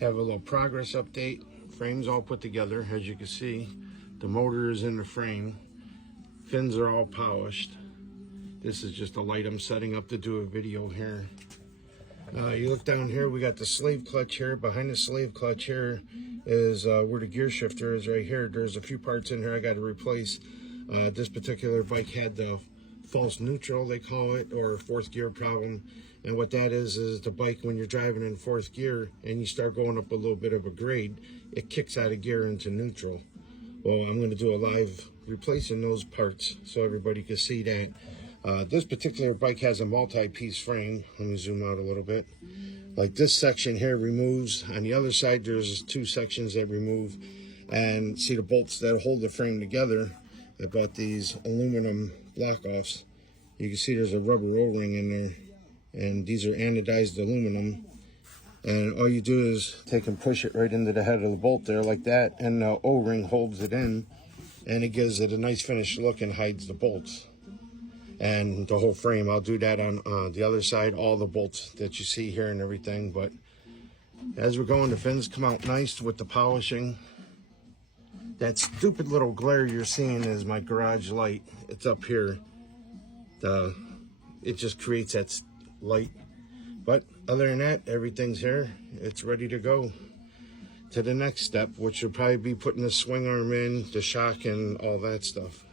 Have a little progress update. Frame's all put together. As you can see, the motor is in the frame. Fins are all polished. This is just a light I'm setting up to do a video here. You look down here, we got the slave clutch here. Behind the slave clutch here is where the gear shifter is right here. There's a few parts in here I got to replace. This particular bike had the false neutral, they call it, or fourth gear problem. And what that is the bike, when you're driving in fourth gear and you start going up a little bit of a grade, it kicks out of gear into neutral. Well, I'm going to do a live replacing those parts so everybody can see that. This particular bike has a multi-piece frame. Let me zoom out a little bit. Like this section here removes. On the other side, there's two sections that remove. And see the bolts that hold the frame together. I bought these aluminum block-offs. You can see there's a rubber O-ring in there. And these are anodized aluminum. And all you do is take and push it right into the head of the bolt there like that. And the O-ring holds it in. And it gives it a nice finished look and hides the bolts. And the whole frame, I'll do that on the other side, all the bolts that you see here and everything. But as we're going, the fins come out nice with the polishing. That stupid little glare you're seeing is my garage light. It's up here. It just creates that light. But other than that, everything's here. It's ready to go to the next step, which would probably be putting the swing arm in, the shock, and all that stuff.